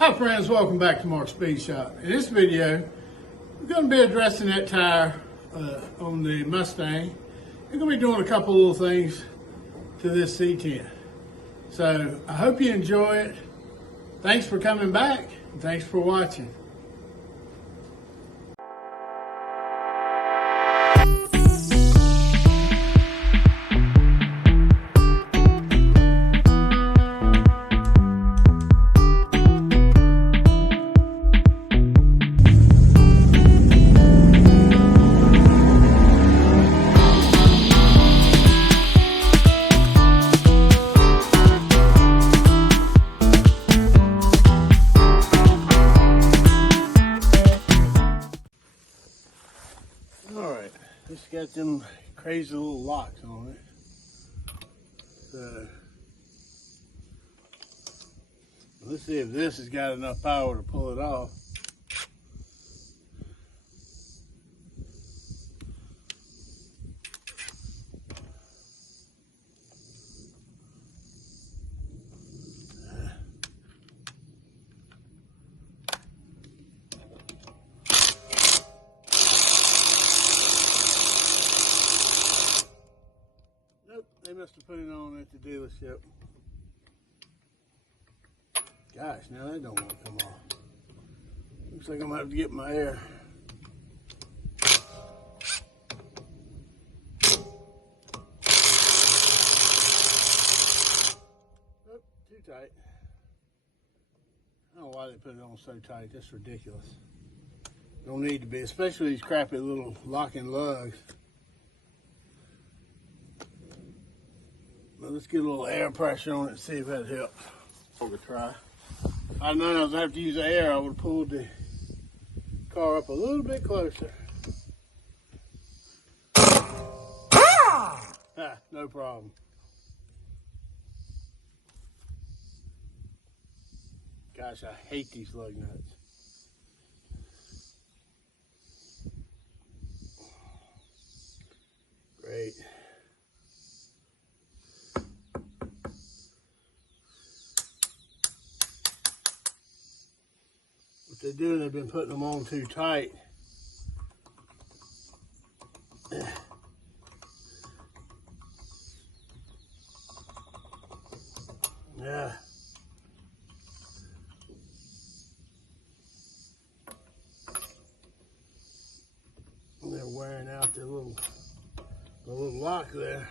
Hi friends, welcome back to Mark's Speed Shop. In this video, we're going to be addressing that tire on the Mustang. We're going to be doing a couple little things to this C10. So I hope you enjoy it. Thanks for coming back, and thanks for watching. Alright, this got them crazy little locks on it. So let's see if this has got enough power to pull it off. They must have put it on at the dealership. Gosh, now that don't want to come off. Looks like I'm gonna have to get my air. Nope, too tight. I don't know why they put it on so tight. That's ridiculous. Don't need to be, especially these crappy little locking lugs. Well, let's get a little air pressure on it and see if that helps. We'll try. If I'd known I was going to have to use the air, I would have pulled the car up a little bit closer. No problem. Gosh, I hate these lug nuts. Great. What they're doing, they've been putting them on too tight. Yeah. And they're wearing out the little lock there.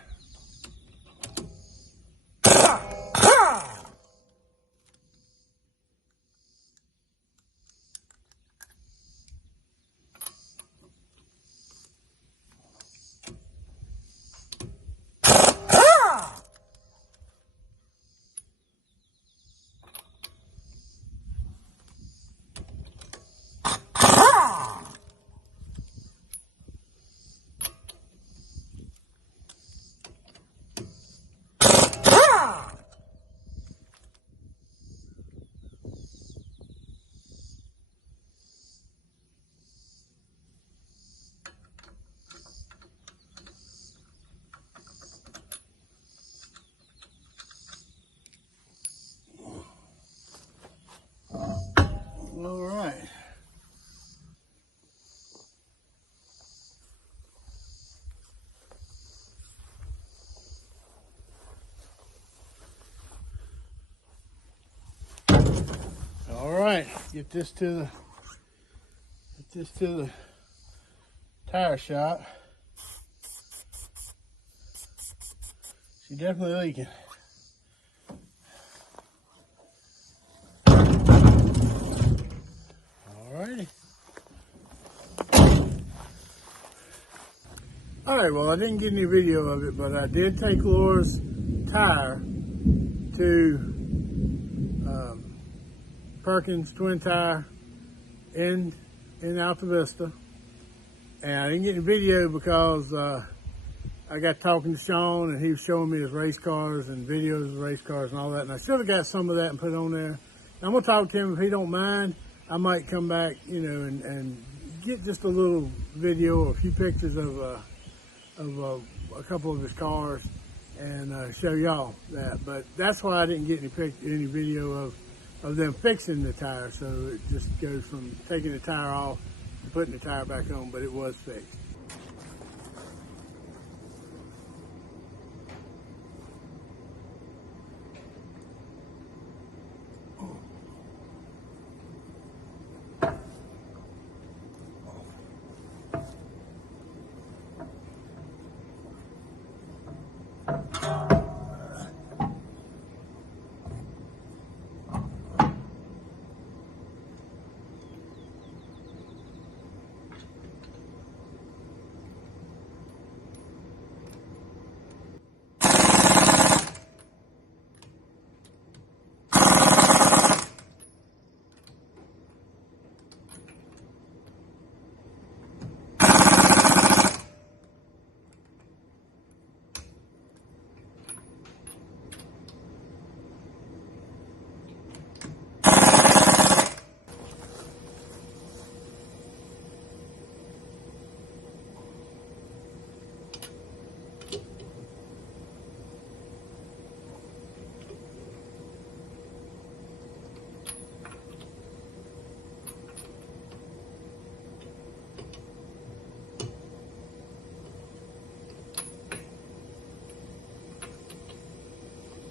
All right. All right. Get this to the tire shop. She's definitely leaking. Alright, well I didn't get any video of it, but I did take Laura's tire to Perkins Twin Tire in Alta Vista. And I didn't get any video because I got talking to Sean and he was showing me his race cars and videos of race cars and all that. And I should have got some of that and put it on there. I'm going to talk to him if he don't mind. I might come back, you know, and get just a little video or a few pictures of a couple of his cars and show y'all that. But that's why I didn't get any video of them fixing the tire. So it just goes from taking the tire off to putting the tire back on, but it was fixed.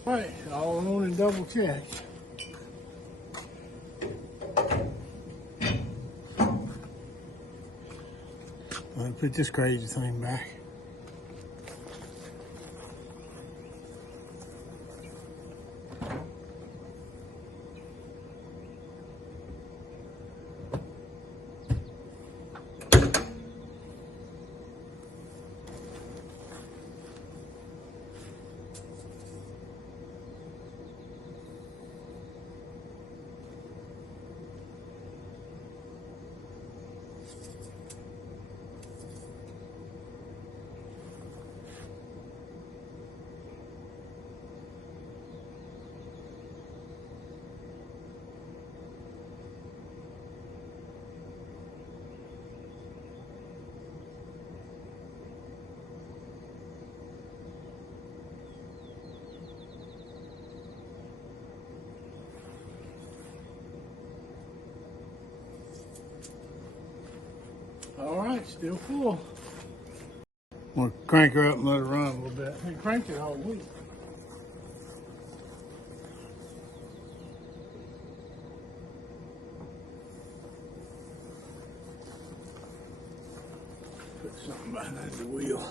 Right, all on and double check. I'll put this crazy thing back. All right, still full. I'm gonna crank her up and let her run a little bit. I cranked it all week. Put something behind the wheel.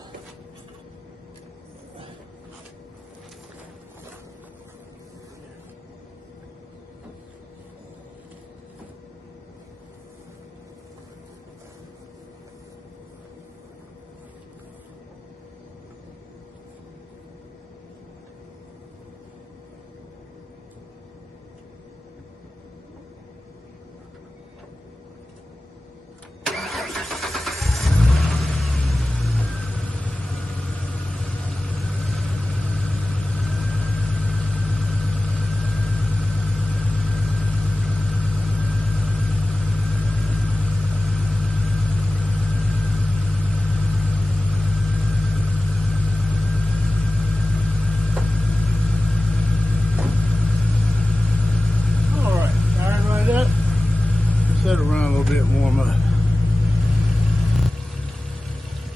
Let it run a little bit and warm up.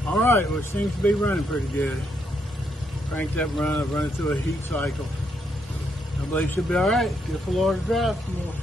All right, well, it seems to be running pretty good. Cranked up and running through a heat cycle. I believe she'll be all right. Give a Lord to drive some more.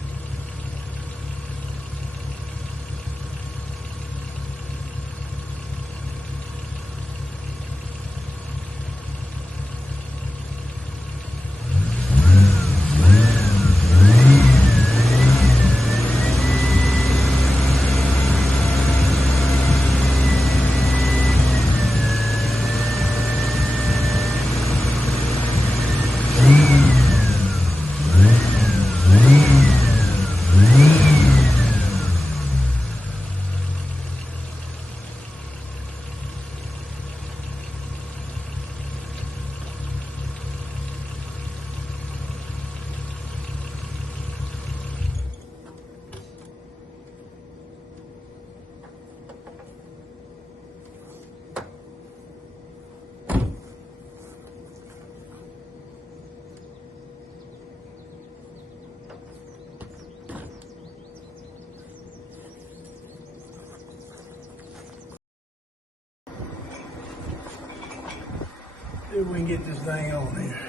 See if we can get this thing on here.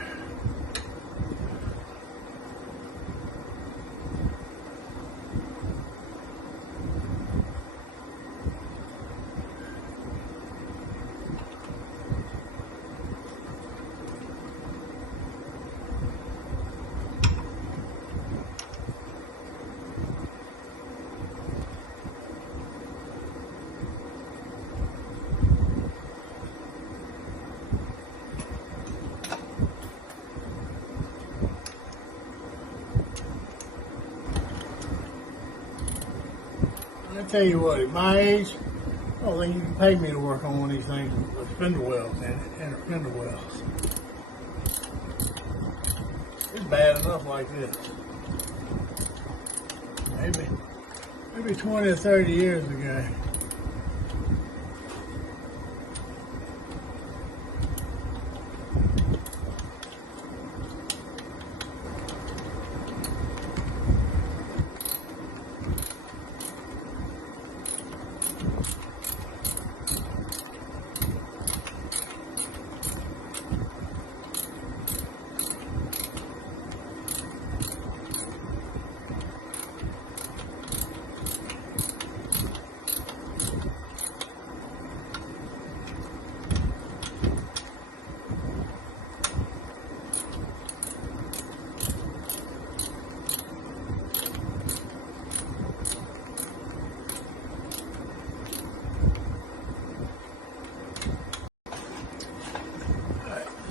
I tell you what, at my age, I don't think you can pay me to work on one of these things with spindle wells in it and spindle wells. It's bad enough like this. Maybe 20 or 30 years ago.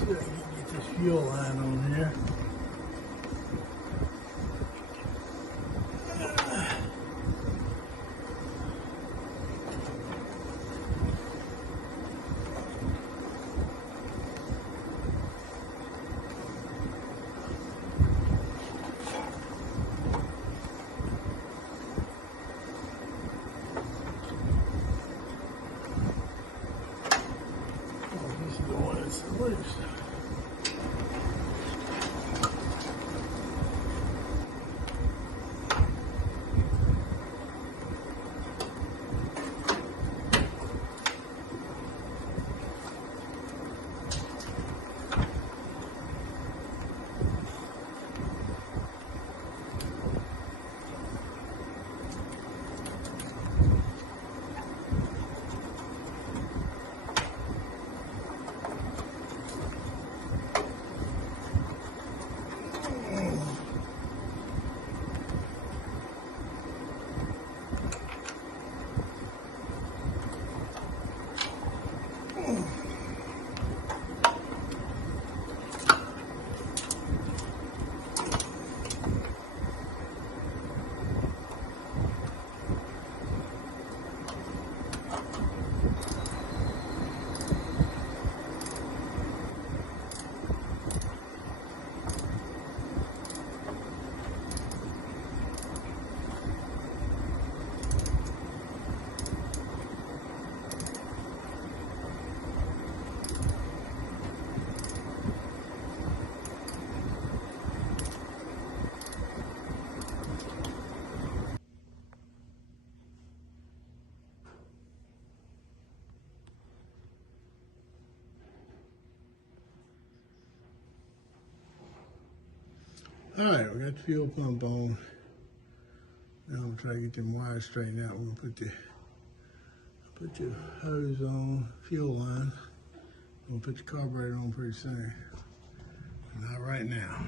Get this fuel line on here. This is the one that's loose. Alright, we got the fuel pump on. Now I'm gonna try to get them wires straightened out. We're gonna put the hose on, fuel line. We're gonna put the carburetor on pretty soon. Not right now.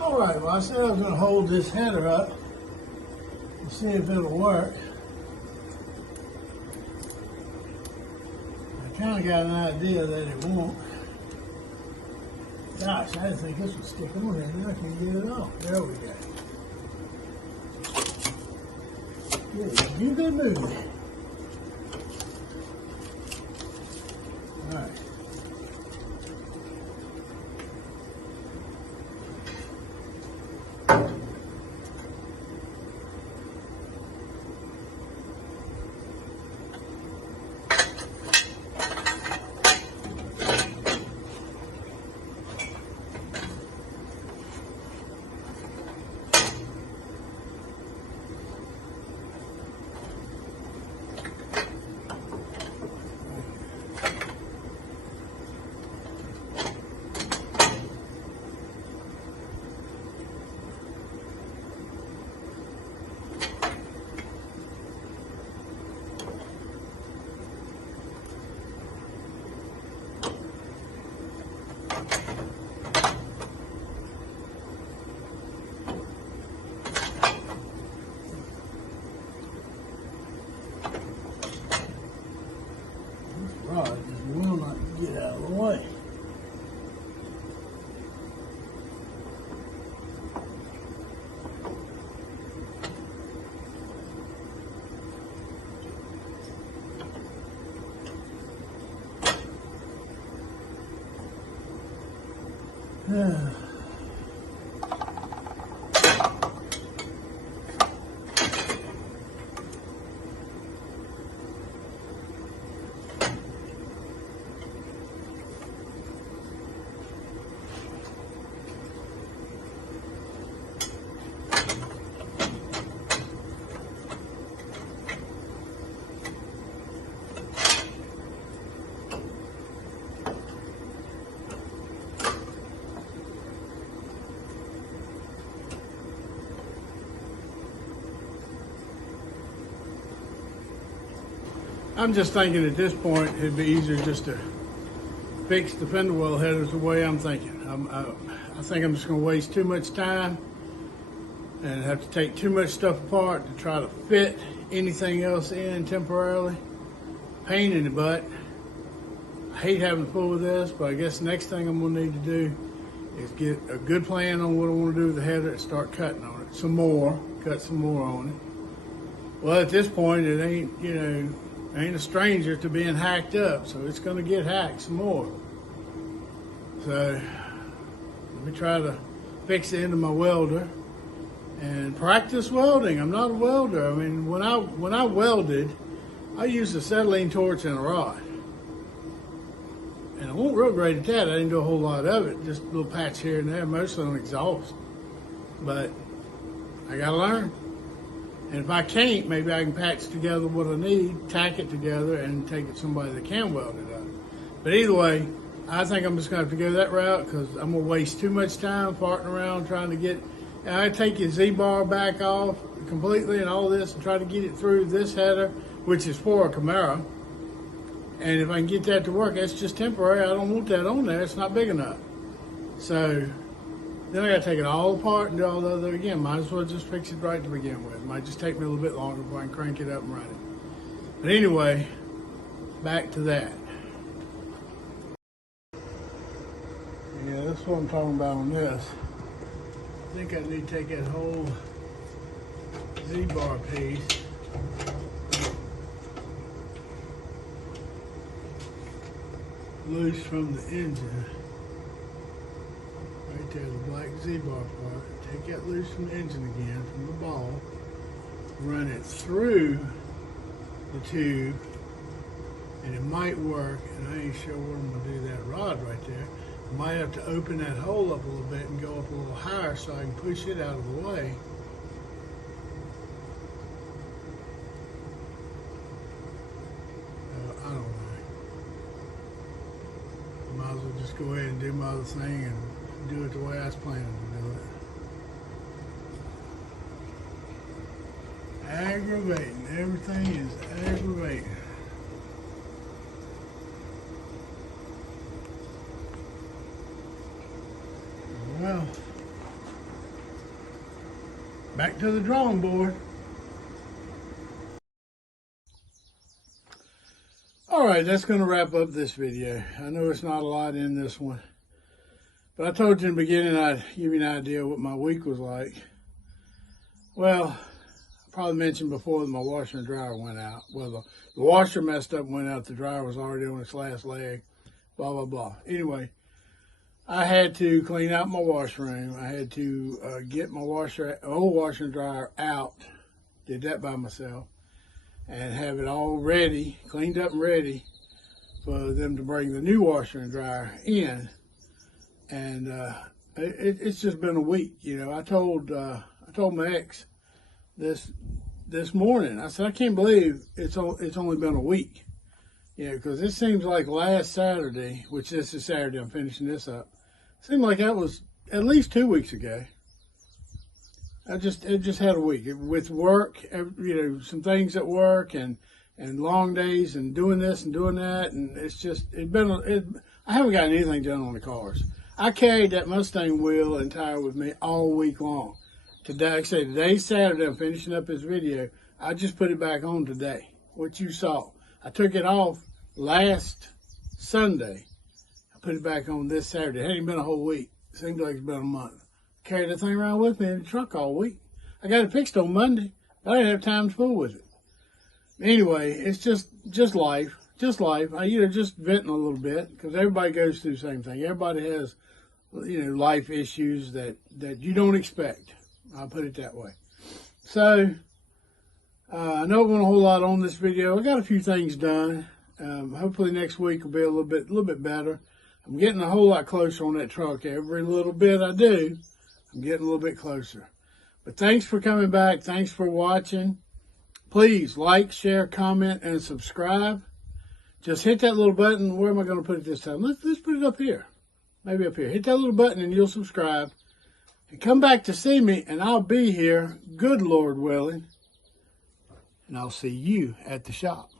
Alright, well I said I was gonna hold this header up and see if it'll work. I kinda got an idea that it won't. Gosh, I didn't think this would stick on there. Now I can get it off. There we go. Yeah, you good moving. All right. I'm just thinking at this point it'd be easier just to fix the fender well headers the way I'm thinking. I think I'm just going to waste too much time and have to take too much stuff apart to try to fit anything else in temporarily. Pain in the butt. I hate having to fool with this, but I guess the next thing I'm going to need to do is get a good plan on what I want to do with the header and start cutting on it some more, cut some more on it. Well, at this point, it ain't, ain't a stranger to being hacked up, so it's going to get hacked some more. So let me try to fix the end of my welder and practice welding. I'm not a welder. I mean, when I welded, I used a acetylene torch and a rod. And I wasn't real great at that. I didn't do a whole lot of it, just a little patch here and there, mostly on exhaust. But I got to learn. And if I can't, maybe I can patch together what I need, tack it together, and take it to somebody that can weld it up. But either way, I think I'm just going to have to go that route because I'm going to waste too much time farting around trying to get. And I take your Z-bar back off completely and all this and try to get it through this header, which is for a Camaro. And if I can get that to work, that's just temporary. I don't want that on there. It's not big enough. So then I got to take it all apart and do all the other again. Might as well just fix it right to begin with. It might just take me a little bit longer before I can crank it up and run it. But anyway, back to that. Yeah, that's what I'm talking about on this. I think I need to take that whole Z-bar piece loose from the engine. Right there, the black Z-bar part. Take that loose from the engine again, from the ball. Run it through the tube, and it might work, and I ain't sure what I'm going to do that rod right there. I might have to open that hole up a little bit and go up a little higher so I can push it out of the way. I don't know. I might as well just go ahead and do my other thing and do it the way I was planning to do it. Aggravating. Everything is aggravating. Well, back to the drawing board. All right, that's going to wrap up this video. I know it's not a lot in this one, but I told you in the beginning I'd give you an idea of what my week was like. Well, I probably mentioned before that my washer and dryer went out. Well, the washer messed up and went out. The dryer was already on its last leg, blah, blah, blah. Anyway, I had to clean out my washroom. I had to get my old washer and dryer out. Did that by myself. And have it all ready, cleaned up and ready for them to bring the new washer and dryer in. And it's just been a week, I told my ex this morning. I said, I can't believe it's only been a week. Because it seems like last Saturday, which this is Saturday, I'm finishing this up. Seemed like that was at least 2 weeks ago. It just had a week with work, some things at work and long days and doing this and doing that. And I haven't gotten anything done on the cars. I carried that Mustang wheel and tire with me all week long. Today, like I say, today's Saturday, I'm finishing up this video. I just put it back on today, what you saw. I took it off last Sunday. I put it back on this Saturday. It hadn't been a whole week. It seems like it's been a month. Carried that thing around with me in the truck all week. I got it fixed on Monday, but I didn't have time to fool with it. Anyway, it's just life. Just life. Just venting a little bit because everybody goes through the same thing. Everybody has life issues that you don't expect. I'll put it that way. So, I know it wasn't a whole lot on this video. I got a few things done. Hopefully next week will be a little bit better. I'm getting a whole lot closer on that truck. Every little bit I do, I'm getting a little bit closer. But thanks for coming back. Thanks for watching. Please like, share, comment, and subscribe. Just hit that little button. Where am I going to put it this time? Let's put it up here. Maybe up here. Hit that little button and you'll subscribe. And come back to see me, and I'll be here, good Lord willing. And I'll see you at the shop.